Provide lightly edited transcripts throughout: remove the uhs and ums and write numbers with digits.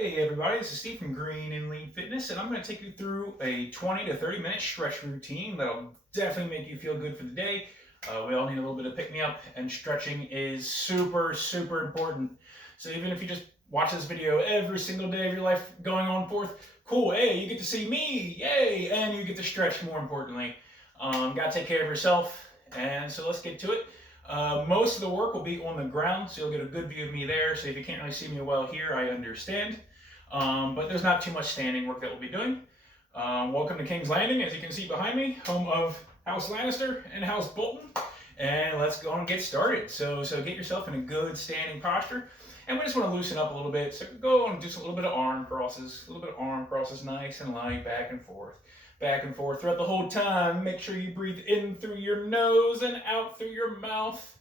Hey everybody, this is Steve from Green and Lean Fitness, and I'm going to take you through a 20 to 30 minute stretch routine that'll definitely make you feel good for the day. We all need a little bit of pick me up, and stretching is super important. So even if you just watch this video every single day of your life going on forth, cool, hey, you get to see me, yay, and you get to stretch more importantly. Gotta take care of yourself, and so let's get to it. Most of the work will be on the ground, so you'll get a good view of me there. So if you can't really see me well here, I understand. But there's not too much standing work that we'll be doing. Welcome to King's Landing, as you can see behind me, home of House Lannister and House Bolton. And let's go and get started. So get yourself in a good standing posture. And we just want to loosen up a little bit. So go and do a little bit of arm crosses. A little bit of arm crosses, nice and light, back and forth. Back and forth throughout the whole time. Make sure you breathe in through your nose and out through your mouth.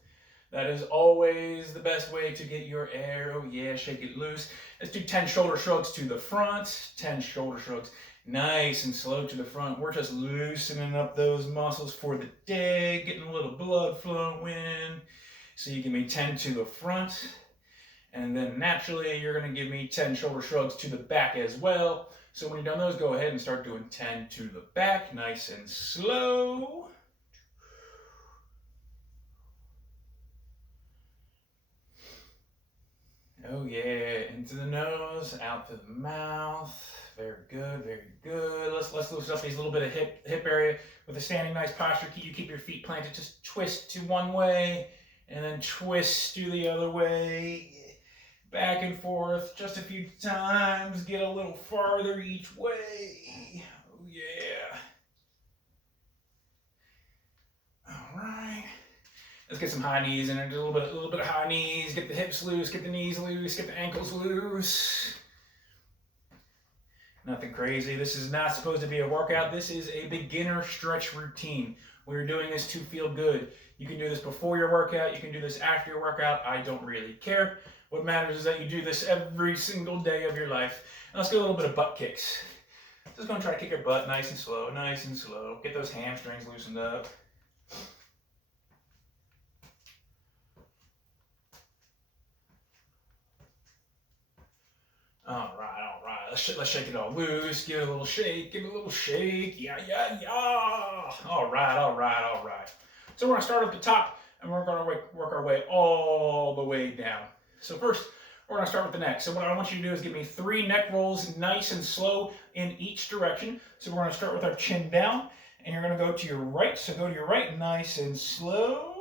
That is always the best way to get your air. Oh yeah, shake it loose. Let's do 10 shoulder shrugs to the front. 10 shoulder shrugs. Nice and slow to the front. We're just loosening up those muscles for the day, getting a little blood flowing. So you give me 10 to the front. And then naturally, you're going to give me 10 shoulder shrugs to the back as well. So when you're done those, go ahead and start doing 10 to the back, nice and slow. Oh yeah, into the nose, out to the mouth. Very good, very good. Let's loosen up these little bit of hip area with a standing nice posture. You keep your feet planted, just twist to one way and then twist to the other way. Back and forth just a few times. Get a little farther each way. Oh yeah. All right. Let's get some high knees in there. A little bit of high knees. Get the hips loose. Get the knees loose. Get the ankles loose. Nothing crazy. This is not supposed to be a workout. This is a beginner stretch routine. We're doing this to feel good. You can do this before your workout. You can do this after your workout. I don't really care. What matters is that you do this every single day of your life. And let's get a little bit of butt kicks. Just gonna try to kick your butt nice and slow, nice and slow. Get those hamstrings loosened up. All right. Let's shake it all loose. Give it a little shake. Give it a little shake. Yeah. All right. So we're gonna start at the top, and we're gonna work our way all the way down. So first, we're gonna start with the neck. So what I want you to do is give me 3 neck rolls, nice and slow in each direction. So we're gonna start with our chin down, and you're gonna go to your right. So go to your right, nice and slow.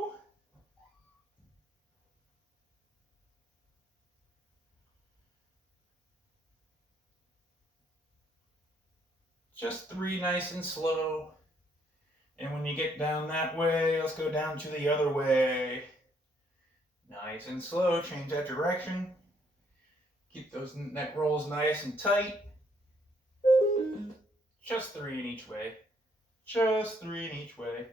Just 3 nice and slow. And when you get down that way, let's go down to the other way. Nice and slow, change that direction. Keep those neck rolls nice and tight. Just 3 in each way. Just 3 in each way.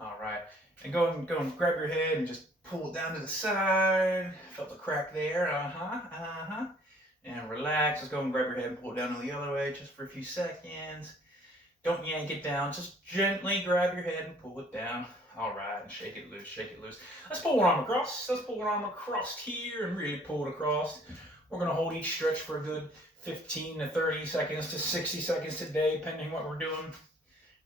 All right. And go and grab your head and just pull it down to the side. Felt the crack there. And relax. Just go and grab your head and pull it down to the other way just for a few seconds. Don't yank it down. Just gently grab your head and pull it down. All right, and shake it loose, shake it loose. Let's pull one arm across. Let's pull one arm across here and really pull it across. We're gonna hold each stretch for a good 15 to 30 seconds to 60 seconds today, depending what we're doing.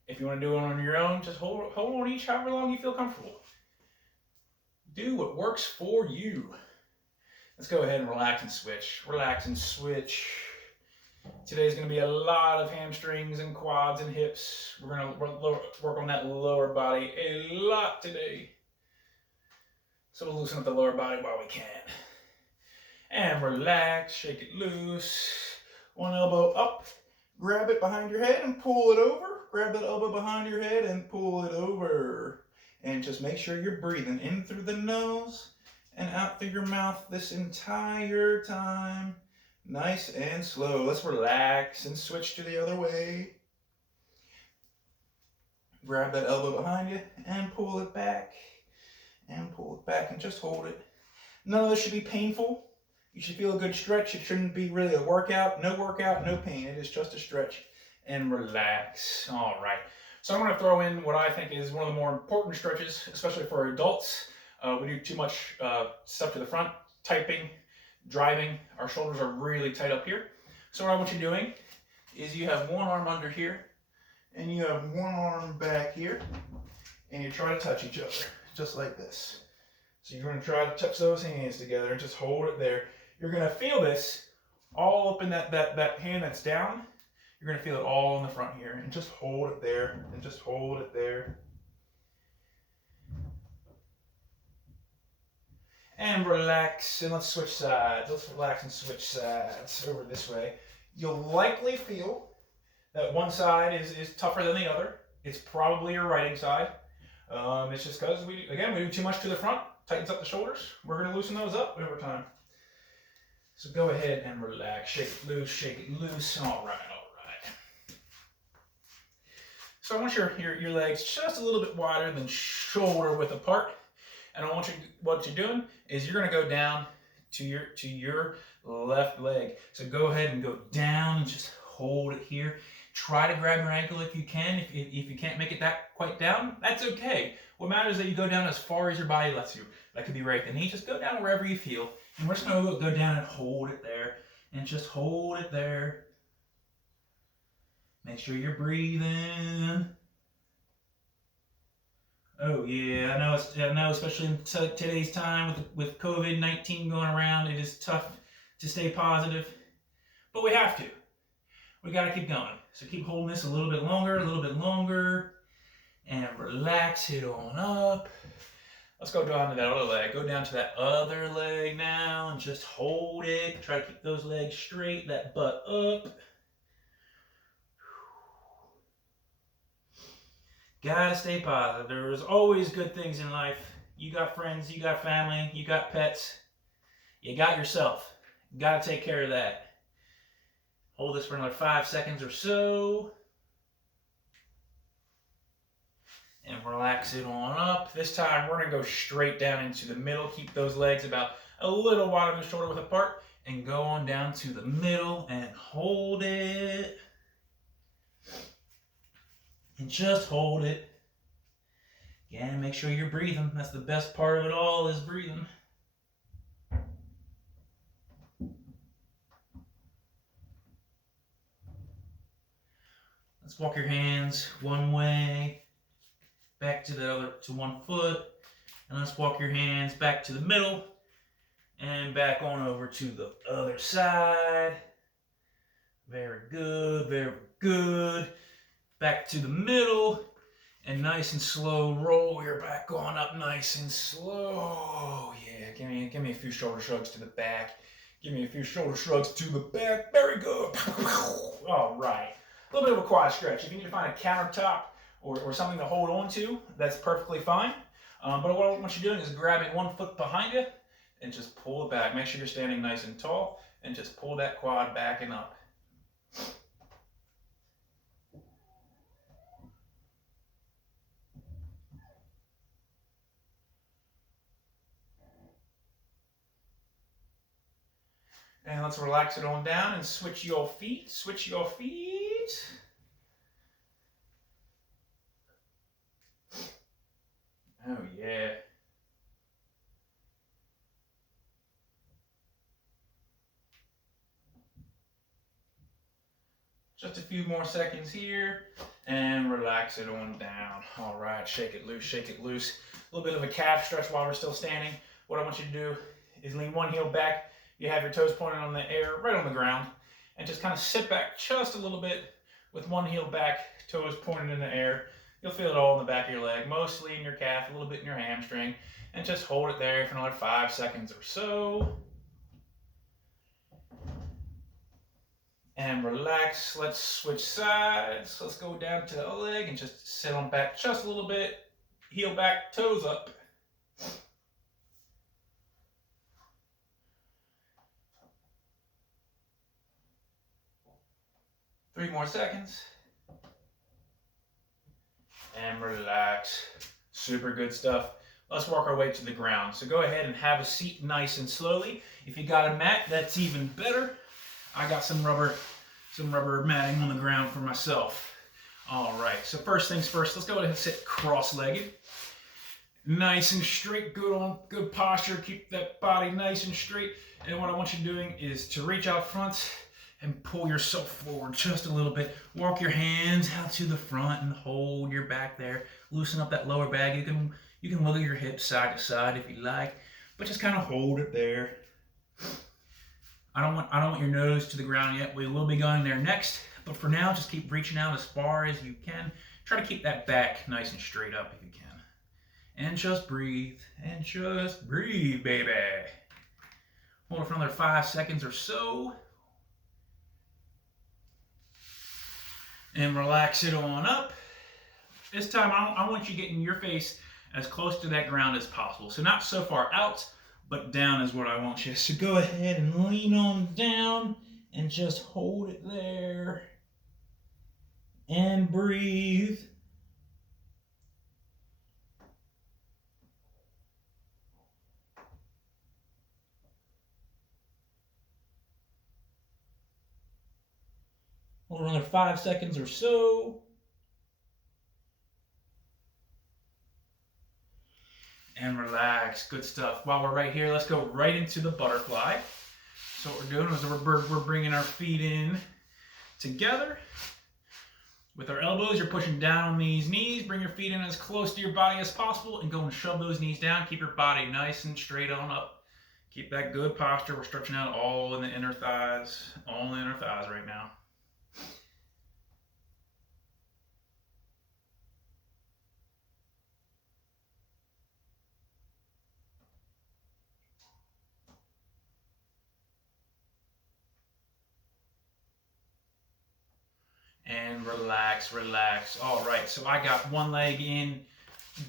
If you want to do it on your own, just hold on each however long you feel comfortable. Do what works for you. Let's go ahead and relax and switch. Relax and switch. Today's going to be a lot of hamstrings and quads and hips. We're going to work on that lower body a lot today. So we'll loosen up the lower body while we can. And relax, shake it loose. One elbow up, grab it behind your head and pull it over. Grab that elbow behind your head and pull it over. And just make sure you're breathing in through the nose and out through your mouth this entire time. Nice and slow. Let's relax and switch to the other way. Grab that elbow behind you and pull it back. And pull it back and just hold it. None of this should be painful. You should feel a good stretch. It shouldn't be really a workout, no pain. It is just a stretch. And relax. All right. So I'm going to throw in what I think is one of the more important stretches, especially for adults. We do too much stuff to the front, typing, driving. Our shoulders are really tight up here. So what I want you doing is you have one arm under here and you have one arm back here, and you try to touch each other just like this. So you're going to try to touch those hands together and just hold it there. You're going to feel this all up in that hand that's down. You're going to feel it all in the front here, and just hold it there and just hold it there. And relax, and let's switch sides. Let's relax and switch sides over this way. You'll likely feel that one side is tougher than the other. It's probably your right side. It's just because we do too much to the front, tightens up the shoulders. We're going to loosen those up over time. So go ahead and relax, shake it loose, shake it loose. All right, all right. So I want your legs just a little bit wider than shoulder width apart. And I want you, what you're doing is you're going to go down to your left leg. So go ahead and go down and just hold it here. Try to grab your ankle if you can. If you can't make it that quite down, that's okay. What matters is that you go down as far as your body lets you. That could be right at the knee. Just go down wherever you feel. And we're just going to go down and hold it there. And just hold it there. Make sure you're breathing. Oh yeah, I know, especially in today's time with COVID-19 going around, it is tough to stay positive, but we have to. We got to keep going. So keep holding this a little bit longer, and relax it on up. Let's go down to that other leg. Go down to that other leg now and just hold it. Try to keep those legs straight, that butt up. Gotta stay positive. There's always good things in life. You got friends, you got family, you got pets. You got yourself. You gotta take care of that. Hold this for another 5 seconds or so. And relax it on up. This time we're gonna go straight down into the middle. Keep those legs about a little wider than the shoulder width apart. And go on down to the middle and hold it. And just hold it. Again, make sure you're breathing. That's the best part of it all, is breathing. Let's walk your hands one way, back to the other, to one foot. And let's walk your hands back to the middle and back on over to the other side. Very good, very good. Back to the middle, and nice and slow roll your back on up, nice and slow. Yeah, give me a few shoulder shrugs to the back. Give me a few shoulder shrugs to the back. Very good. All right. A little bit of a quad stretch. If you need to find a countertop or something to hold on to, that's perfectly fine. But what you're doing is grabbing one foot behind you and just pull it back. Make sure you're standing nice and tall, and just pull that quad back and up. And let's relax it on down and switch your feet. Switch your feet. Oh, yeah. Just a few more seconds here. And relax it on down. All right, shake it loose, shake it loose. A little bit of a calf stretch while we're still standing. What I want you to do is lean one heel back. You have your toes pointed on the air, right on the ground, and just kind of sit back just a little bit with one heel back, toes pointed in the air. You'll feel it all in the back of your leg, mostly in your calf, a little bit in your hamstring, and just hold it there for another 5 seconds or so. And relax. Let's switch sides. Let's go down to the other leg and just sit on back just a little bit. Heel back, toes up. 3 more seconds. And relax. Super good stuff. Let's work our way to the ground. So go ahead and have a seat nice and slowly. If you got a mat, that's even better. I got some rubber matting on the ground for myself. All right, so first things first, let's go ahead and sit cross-legged. Nice and straight, good posture. Keep that body nice and straight. And what I want you doing is to reach out front and pull yourself forward just a little bit. Walk your hands out to the front and hold your back there. Loosen up that lower back. You can wiggle your hips side to side if you like, but just kind of hold it there. I don't want your nose to the ground yet. We will be going there next, but for now, just keep reaching out as far as you can. Try to keep that back nice and straight up if you can. And just breathe, baby. Hold it for another 5 seconds or so. And relax it on up. This time, I want you getting your face as close to that ground as possible. So not so far out, but down is what I want you. So go ahead and lean on down and just hold it there. And breathe. Hold another 5 seconds or so. And relax. Good stuff. While we're right here, let's go right into the butterfly. So what we're doing is we're bringing our feet in together. With our elbows, you're pushing down on these knees. Bring your feet in as close to your body as possible and go and shove those knees down. Keep your body nice and straight on up. Keep that good posture. We're stretching out all in the inner thighs. All in the inner thighs right now. And relax, relax. All right, so I got one leg in,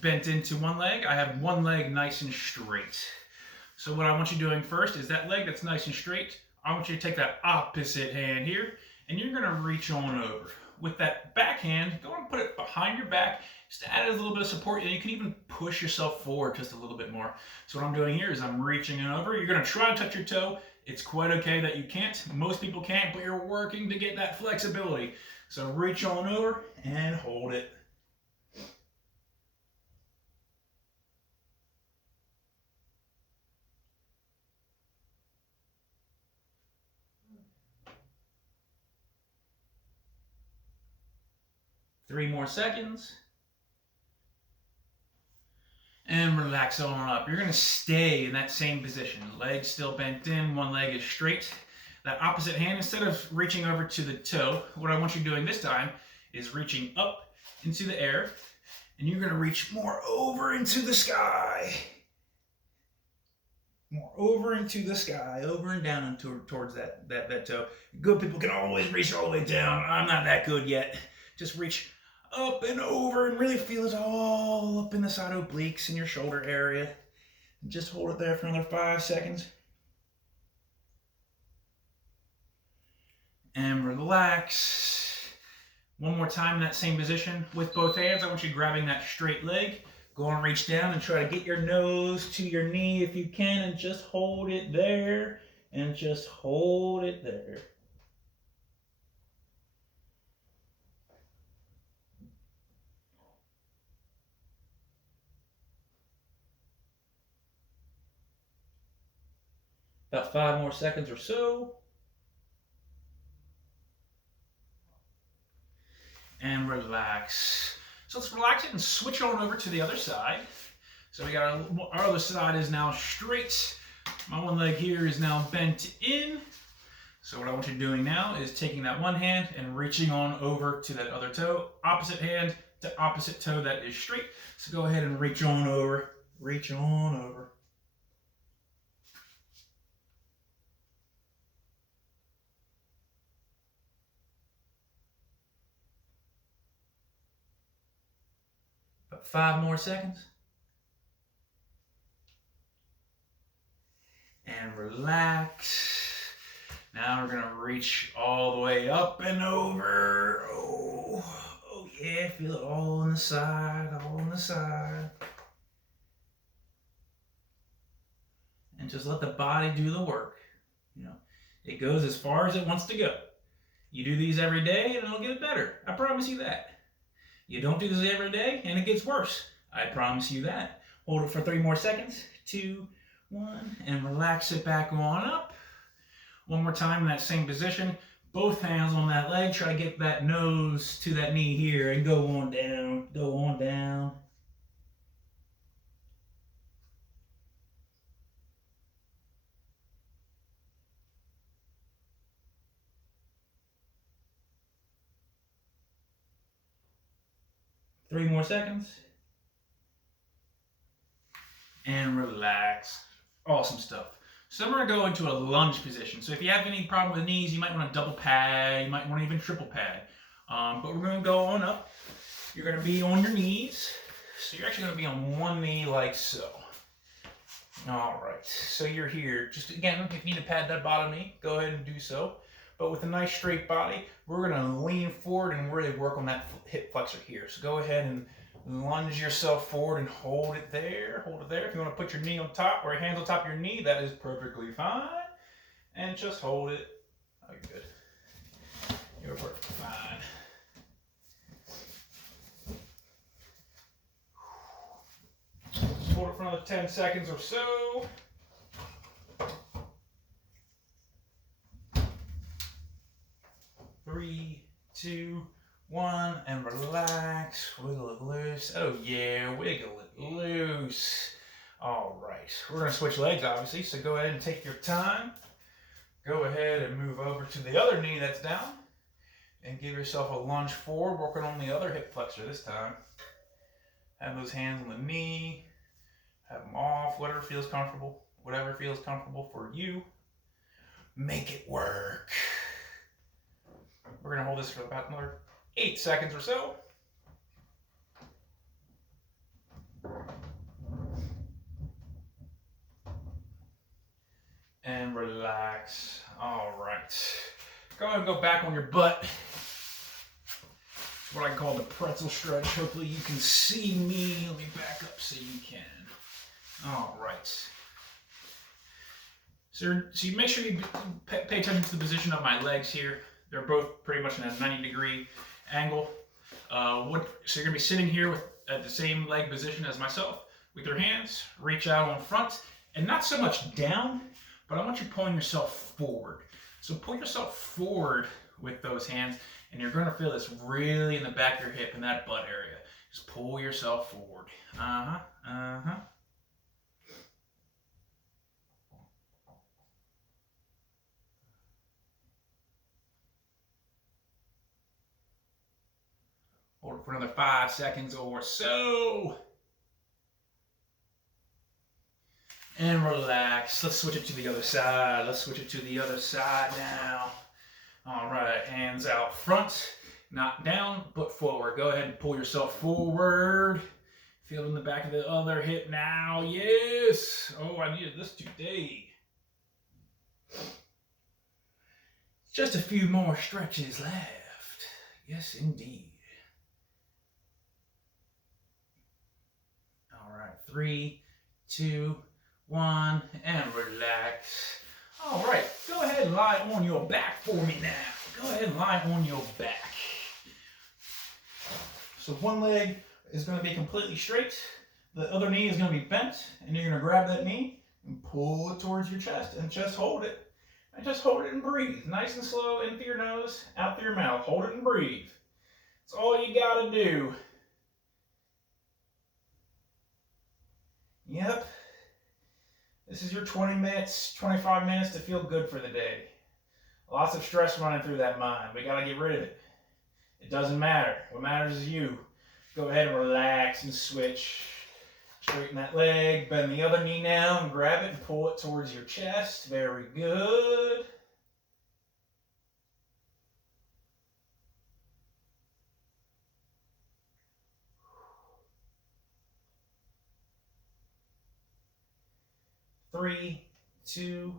bent into one leg. I have one leg nice and straight. So what I want you doing first is that leg that's nice and straight, I want you to take that opposite hand here, and you're gonna reach on over. With that back hand, go and put it behind your back, just to add a little bit of support, and you can even push yourself forward just a little bit more. So what I'm doing here is I'm reaching on over. You're gonna try to touch your toe. It's quite okay that you can't. Most people can't, but you're working to get that flexibility. So reach on over and hold it. Three more seconds. And relax on up. You're gonna stay in that same position. Legs still bent in, one leg is straight. That opposite hand, instead of reaching over to the toe, what I want you doing this time is reaching up into the air, and you're gonna reach more over into the sky. More over into the sky, over and down and towards that toe. Good people can always reach all the way down. I'm not that good yet. Just reach up and over and really feel it all up in the side obliques in your shoulder area. And just hold it there for another 5 seconds. And relax. One more time in that same position with both hands. I want you grabbing that straight leg. Go and reach down and try to get your nose to your knee if you can, and just hold it there. And just hold it there. About 5 more seconds or so. And relax. So let's relax it and switch on over to the other side. So we got our other side is now straight. My one leg here is now bent in. So what I want you doing now is taking that one hand and reaching on over to that other toe. Opposite hand to opposite toe that is straight. So go ahead and reach on over. Reach on over. About 5 more seconds. And relax. Now we're gonna reach all the way up and over. Oh yeah, feel it all on the side, all on the side. And just let the body do the work. You know, it goes as far as it wants to go. You do these every day and it'll get better. I promise you that. You don't do this every day and it gets worse. I promise you that. Hold it for 3 more seconds. 2, 1, and relax it back on up. One more time in that same position. Both hands on that leg. Try to get that nose to that knee here and go on down. Go on down. Three more seconds. And relax. Awesome stuff. So we're going to go into a lunge position. So if you have any problem with knees, you might want to double pad. You might want to even triple pad. But we're going to go on up. You're going to be on your knees. So you're actually going to be on one knee like so. All right. So you're here. Just again, if you need to pad that bottom knee, go ahead and do so. But with a nice straight body, we're going to lean forward and really work on that hip flexor here. So go ahead and lunge yourself forward and hold it there. Hold it there. If you want to put your knee on top or your hands on top of your knee, that is perfectly fine. And just hold it. Oh, you're good. You're perfectly fine. Just hold it for another 10 seconds or so. Three, 2, 1, and relax. Wiggle it loose. Oh yeah, wiggle it loose. All right, we're gonna switch legs obviously, so go ahead and take your time. Go ahead and move over to the other knee that's down and give yourself a lunge forward, working on the other hip flexor this time. Have those hands on the knee, have them off, whatever feels comfortable for you. Make it work. We're going to hold this for about another 8 seconds or so. And relax. All right. Go ahead and go back on your butt. It's what I call the pretzel stretch. Hopefully you can see me. Let me back up so you can. All right. So you make sure you pay attention to the position of my legs here. They're both pretty much in a 90-degree angle. So you're going to be sitting here at the same leg position as myself. With your hands, reach out on front, and not so much down, but I want you pulling yourself forward. So pull yourself forward with those hands, and you're going to feel this really in the back of your hip, in that butt area. Just pull yourself forward. Hold it for another 5 seconds or so. And relax. Let's switch it to the other side. Now. All right, hands out front, not down, but forward. Go ahead and pull yourself forward. Feel in the back of the other hip now. Yes. Oh, I needed this today. Just a few more stretches left. Yes, indeed. All right, 3, 2, 1, and relax. All right, go ahead and lie on your back for me now. Go ahead and lie on your back. So one leg is going to be completely straight. The other knee is going to be bent, and you're going to grab that knee and pull it towards your chest and just hold it. And just hold it and breathe. Nice and slow, in through your nose, out through your mouth. Hold it and breathe. That's all you got to do. Yep. This is your 20 minutes, 25 minutes to feel good for the day. Lots of stress running through that mind. We got to get rid of it. It doesn't matter. What matters is you. Go ahead and relax and switch. Straighten that leg. Bend the other knee now and grab it and pull it towards your chest. Very good. Three, 2,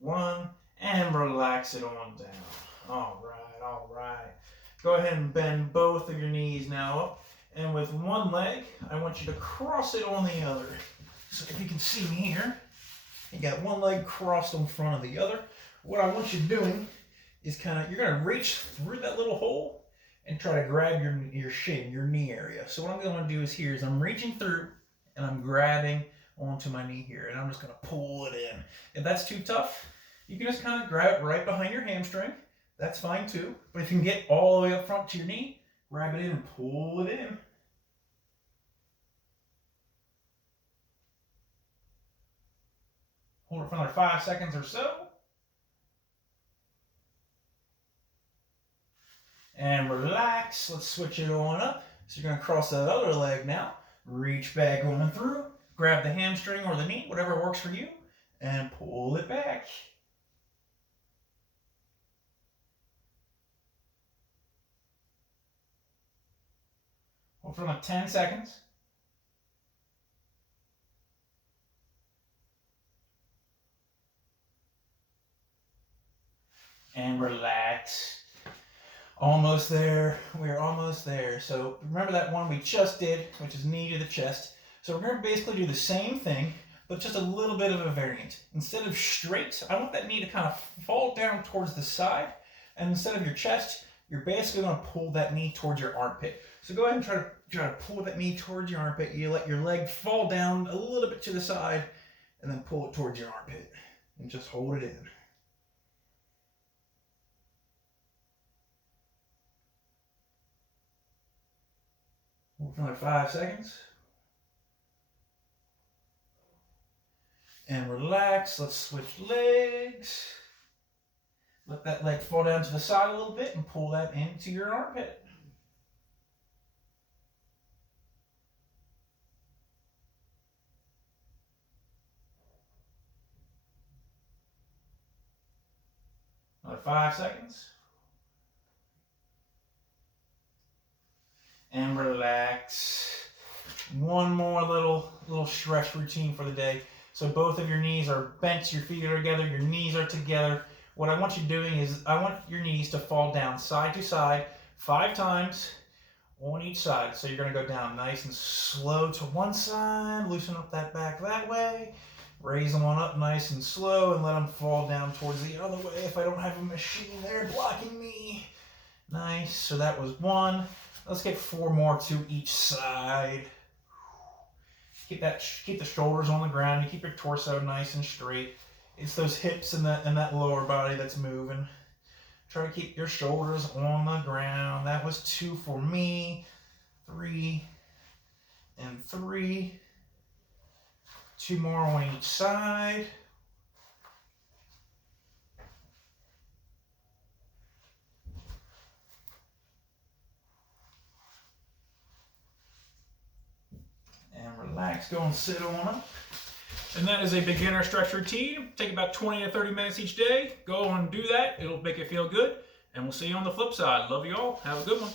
1, and relax it on down. All right. Go ahead and bend both of your knees now up. And with one leg, I want you to cross it on the other. So if you can see me here, you got one leg crossed in front of the other. What I want you doing is you're going to reach through that little hole and try to grab your shin, your knee area. So what I'm going to do is I'm reaching through, and I'm grabbing onto my knee here, and I'm just going to pull it in. If that's too tough, you can just kind of grab it right behind your hamstring. That's fine too. But if you can get all the way up front to your knee, grab it in and pull it in. Hold it for another 5 seconds or so. And relax. Let's switch it on up. So you're going to cross that other leg now. Reach back on through. Grab the hamstring or the knee, whatever works for you, and pull it back. Hold for like 10 seconds. And relax. Almost there. We're almost there. So remember that one we just did, which is knee to the chest. So we're going to basically do the same thing, but just a little bit of a variant. Instead of straight, I want that knee to kind of fall down towards the side. And instead of your chest, you're basically going to pull that knee towards your armpit. So go ahead and try to pull that knee towards your armpit. You let your leg fall down a little bit to the side, and then pull it towards your armpit. And just hold it in. Hold for another 5 seconds. And relax. Let's switch legs. Let that leg fall down to the side a little bit and pull that into your armpit. Another 5 seconds. And relax. One more little stretch routine for the day. So both of your knees are bent, your feet are together, your knees are together. What I want you doing is I want your knees to fall down side to side 5 times on each side. So you're going to go down nice and slow to one side, loosen up that back that way, raise them on up nice and slow, and let them fall down towards the other way if I don't have a machine there blocking me. Nice. So that was 1. Let's get 4 more to each side. Keep the shoulders on the ground. You keep your torso nice and straight. It's those hips and that lower body that's moving. Try to keep your shoulders on the ground. That was 2 for me. 3 and 3. 2 more on each side. And relax, go and sit on up. And that is a beginner stretch routine. Take about 20 to 30 minutes each day. Go and do that. It'll make you feel good. And we'll see you on the flip side. Love you all. Have a good one.